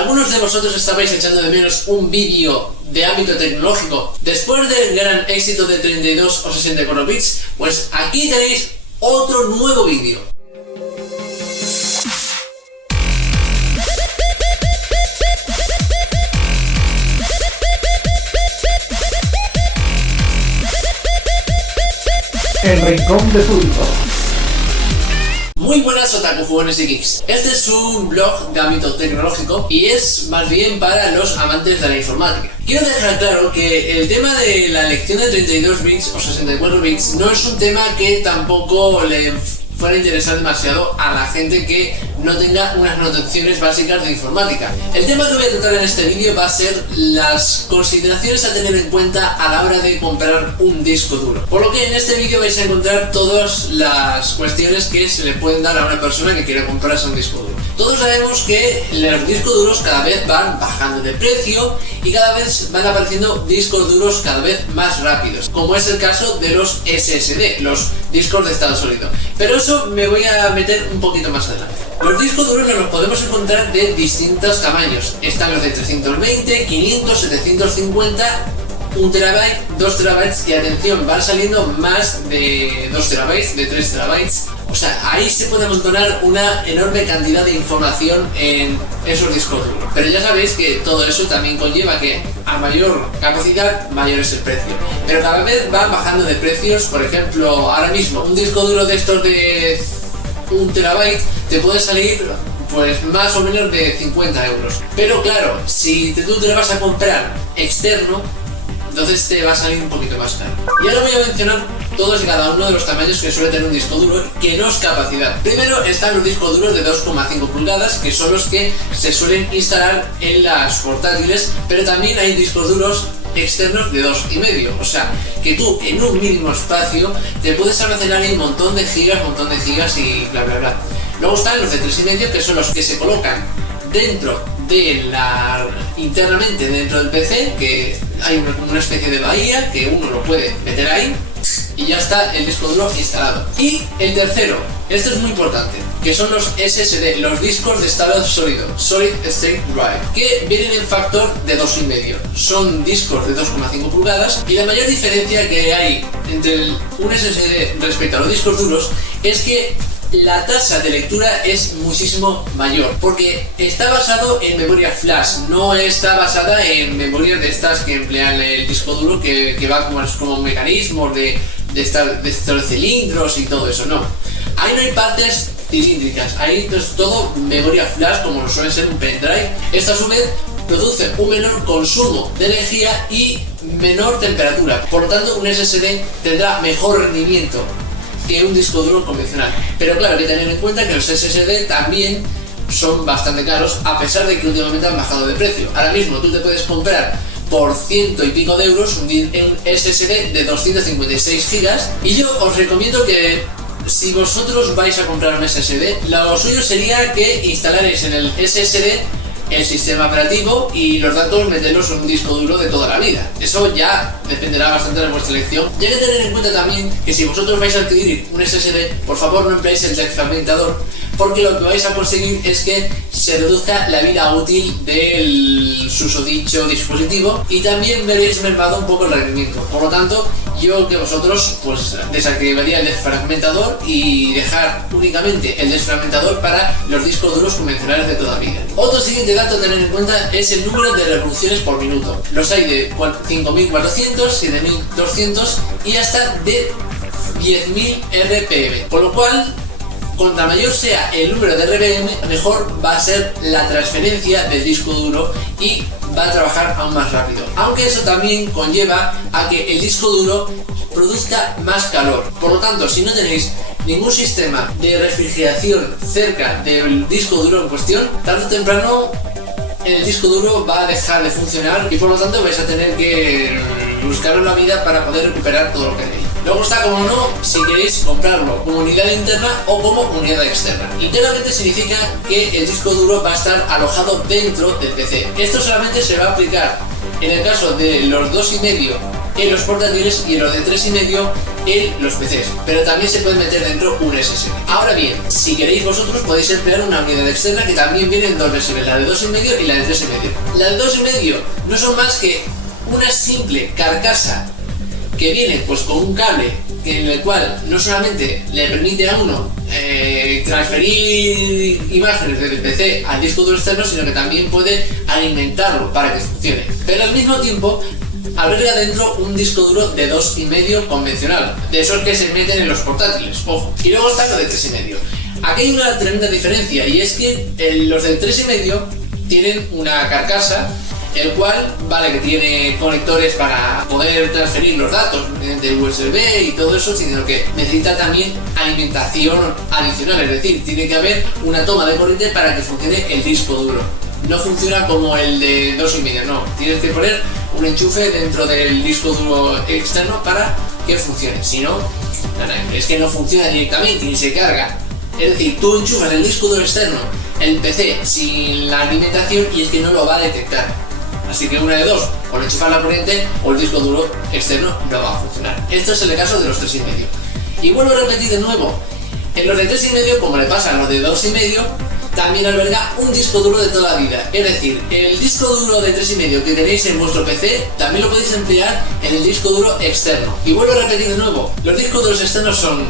algunos de vosotros estabais echando de menos un vídeo de ámbito tecnológico después del gran éxito de 32 o 64 bits, pues aquí tenéis otro nuevo vídeo. El rincón de Fulco. Muy buenas otaku, jugones y geeks. Este es un blog de ámbito tecnológico y es más bien para los amantes de la informática. Quiero dejar claro que el tema de la elección de 32 bits o 64 bits no es un tema que tampoco le fuera a interesar demasiado a la gente que no tenga unas nociones básicas de informática. El tema que voy a tratar en este vídeo va a ser las consideraciones a tener en cuenta a la hora de comprar un disco duro. Por lo que en este vídeo vais a encontrar todas las cuestiones que se le pueden dar a una persona que quiere comprarse un disco duro. Todos sabemos que los discos duros cada vez van bajando de precio y cada vez van apareciendo discos duros cada vez más rápidos, como es el caso de los SSD, los discos de estado sólido. Pero eso me voy a meter un poquito más adelante. Los discos duros nos los podemos encontrar de distintos tamaños. Están los de 320, 500, 750, 1 terabyte, 2 terabytes y atención, van saliendo más de 2 terabytes, de 3 terabytes. O sea, ahí se puede amontonar una enorme cantidad de información en esos discos duros. Pero ya sabéis que todo eso también conlleva que a mayor capacidad, mayor es el precio. Pero cada vez van bajando de precios. Por ejemplo, ahora mismo un disco duro de estos de 1 terabyte te puede salir pues más o menos de 50 euros. Pero claro, si tú te lo vas a comprar externo, entonces te va a salir un poquito más caro. Y ahora voy a mencionar todos y cada uno de los tamaños que suele tener un disco duro, que no es capacidad. Primero están los discos duros de 2,5 pulgadas, que son los que se suelen instalar en las portátiles, pero también hay discos duros externos de 2,5, o sea, que tú en un mínimo espacio te puedes almacenar ahí un montón de gigas y bla bla bla. Luego están los de 3,5, que son los que se colocan dentro de internamente dentro del PC, que hay una especie de bahía que uno lo puede meter ahí y ya está el disco duro instalado. Y el tercero, esto es muy importante, que son los SSD, los discos de estado sólido, Solid State Drive, que vienen en factor de 2,5. Son discos de 2,5 pulgadas y la mayor diferencia que hay entre un SSD respecto a los discos duros es que la tasa de lectura es muchísimo mayor, porque está basado en memoria flash, no está basada en memorias de estas que emplean el disco duro, que va como mecanismos de estos cilindros y todo eso, no. Ahí no hay partes cilíndricas, ahí es todo memoria flash, como suele ser un pendrive. Esto a su vez produce un menor consumo de energía y menor temperatura, por lo tanto un SSD tendrá mejor rendimiento que un disco duro convencional. Pero claro, hay que tener en cuenta que los SSD también son bastante caros, a pesar de que últimamente han bajado de precio. Ahora mismo tú te puedes comprar por 100 y pico de euros un SSD de 256 gigas y yo os recomiendo que si vosotros vais a comprar un SSD, lo suyo sería que instalaréis en el SSD el sistema operativo y los datos meterlos en un disco duro de toda la vida. Eso ya dependerá bastante de vuestra elección. Y hay que tener en cuenta también que si vosotros vais a adquirir un SSD, por favor no empleéis el desfragmentador, porque lo que vais a conseguir es que se reduzca la vida útil del susodicho dispositivo y también veréis mermado un poco el rendimiento. Por lo tanto, yo que vosotros pues desactivaría el desfragmentador y dejar únicamente el desfragmentador para los discos duros convencionales de toda vida. Otro siguiente dato a tener en cuenta es el número de revoluciones por minuto. Los hay de 5400, 7200 y hasta de 10.000 RPM, por lo cual cuanto mayor sea el número de RPM, mejor va a ser la transferencia del disco duro y va a trabajar aún más rápido. Aunque eso también conlleva a que el disco duro produzca más calor. Por lo tanto, si no tenéis ningún sistema de refrigeración cerca del disco duro en cuestión, tarde o temprano el disco duro va a dejar de funcionar y por lo tanto vais a tener que buscaros la vida para poder recuperar todo lo que tenéis. Luego está, como no, si queréis comprarlo como unidad interna o como unidad externa. Internamente significa que el disco duro va a estar alojado dentro del PC. Esto solamente se va a aplicar en el caso de los 2,5 en los portátiles y en los de 3,5 en los PCs, pero también se puede meter dentro un SSD. Ahora bien, si queréis vosotros podéis emplear una unidad externa que también viene en dos versiones, la de 2,5 y la de 3,5. La de 2,5 no son más que una simple carcasa que viene pues con un cable en el cual no solamente le permite a uno transferir imágenes desde el PC al disco duro externo, sino que también puede alimentarlo para que funcione, pero al mismo tiempo alberga dentro un disco duro de 2,5 convencional, de esos que se meten en los portátiles, ojo. Y luego está lo de 3,5. Aquí hay una tremenda diferencia, y es que los del 3,5 tienen una carcasa, el cual, vale, que tiene conectores para poder transferir los datos de USB y todo eso, sino que necesita también alimentación adicional, es decir, tiene que haber una toma de corriente para que funcione el disco duro. No funciona como el de 2,5, no, tienes que poner un enchufe dentro del disco duro externo para que funcione, si no, es que no funciona directamente ni se carga. Es decir, tú enchufas el disco duro externo, el PC, sin la alimentación, y es que no lo va a detectar. Así que una de dos, o le enchufas la corriente o el disco duro externo no va a funcionar. Esto es el caso de los 3,5. Y vuelvo a repetir de nuevo, en los de 3,5, como le pasa a los de 2,5, también alberga un disco duro de toda la vida. Es decir, el disco duro de 3,5 que tenéis en vuestro PC también lo podéis emplear en el disco duro externo. Y vuelvo a repetir de nuevo, los discos duros externos son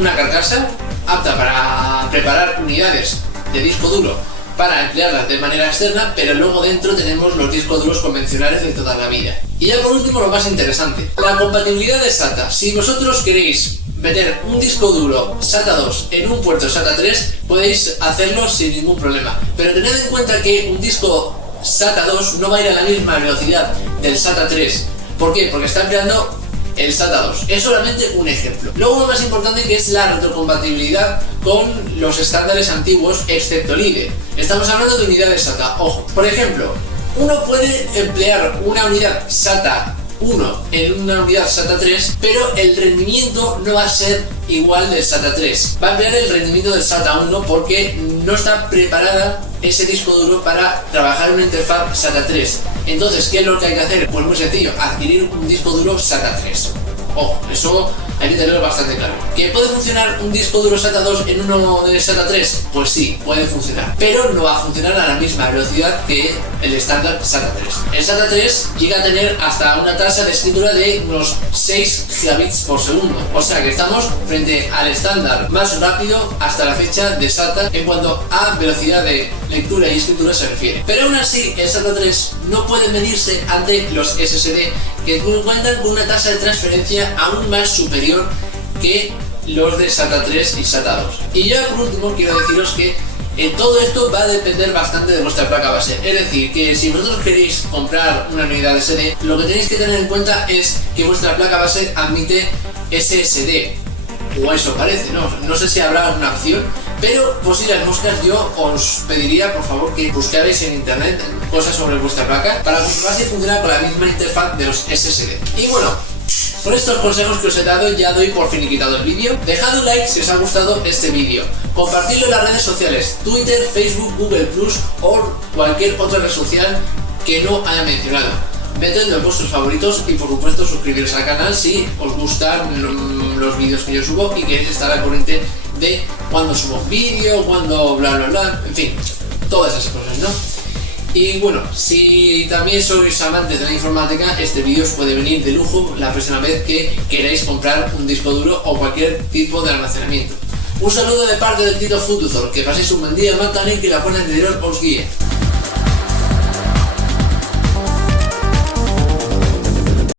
una carcasa apta para preparar unidades de disco duro para emplearlas de manera externa, pero luego dentro tenemos los discos duros convencionales de toda la vida. Y ya por último, lo más interesante, la compatibilidad de SATA. Si vosotros queréis meter un disco duro SATA 2 en un puerto SATA 3, podéis hacerlo sin ningún problema, pero tened en cuenta que un disco SATA 2 no va a ir a la misma velocidad del SATA 3. ¿Por qué? Porque está empleando el SATA 2. Es solamente un ejemplo. Luego lo más importante, que es la retrocompatibilidad con los estándares antiguos, excepto el IDE. Estamos hablando de unidades SATA. Ojo, por ejemplo, uno puede emplear una unidad SATA 1 en una unidad SATA 3, pero el rendimiento no va a ser igual del SATA 3. Va a emplear el rendimiento del SATA 1 porque no está preparada ese disco duro para trabajar en una interfaz SATA 3. Entonces, ¿qué es lo que hay que hacer? Pues muy sencillo, adquirir un disco duro SATA 3. Ojo, eso hay que tenerlo bastante claro. ¿Que puede funcionar un disco duro SATA 2 en uno de SATA 3? Pues sí, puede funcionar, pero no va a funcionar a la misma velocidad que el estándar SATA 3. El SATA 3 llega a tener hasta una tasa de escritura de unos 6 gigabits por segundo, o sea que estamos frente al estándar más rápido hasta la fecha de SATA en cuanto a velocidad de lectura y escritura se refiere. Pero aún así, el SATA 3 no puede medirse ante los SSD, que cuentan con una tasa de transferencia aún más superior que los de SATA 3 y SATA 2. Y ya por último quiero deciros que todo esto va a depender bastante de vuestra placa base. Es decir, que si vosotros queréis comprar una unidad SD, lo que tenéis que tener en cuenta es que vuestra placa base admite SSD, o eso parece, no sé si habrá alguna opción, pero por si las moscas yo os pediría por favor que buscarais en internet cosas sobre vuestra placa para comprobar si funciona con la misma interfaz de los SSD. Y bueno, con estos consejos que os he dado ya doy por finiquitado el vídeo. Dejad un like si os ha gustado este vídeo, compartidlo en las redes sociales, Twitter, Facebook, Google Plus o cualquier otra red social que no haya mencionado. Metedlo en vuestros favoritos y por supuesto suscribiros al canal si os gustan los vídeos que yo subo y queréis estar al corriente de cuando subo un vídeo, cuando bla bla bla, en fin, todas esas cosas, ¿no? Y bueno, si también sois amantes de la informática, este vídeo os puede venir de lujo la próxima vez que queráis comprar un disco duro o cualquier tipo de almacenamiento. Un saludo de parte del Tito Fututor, que paséis un buen día, Marta, y que la buena anterior os guíe.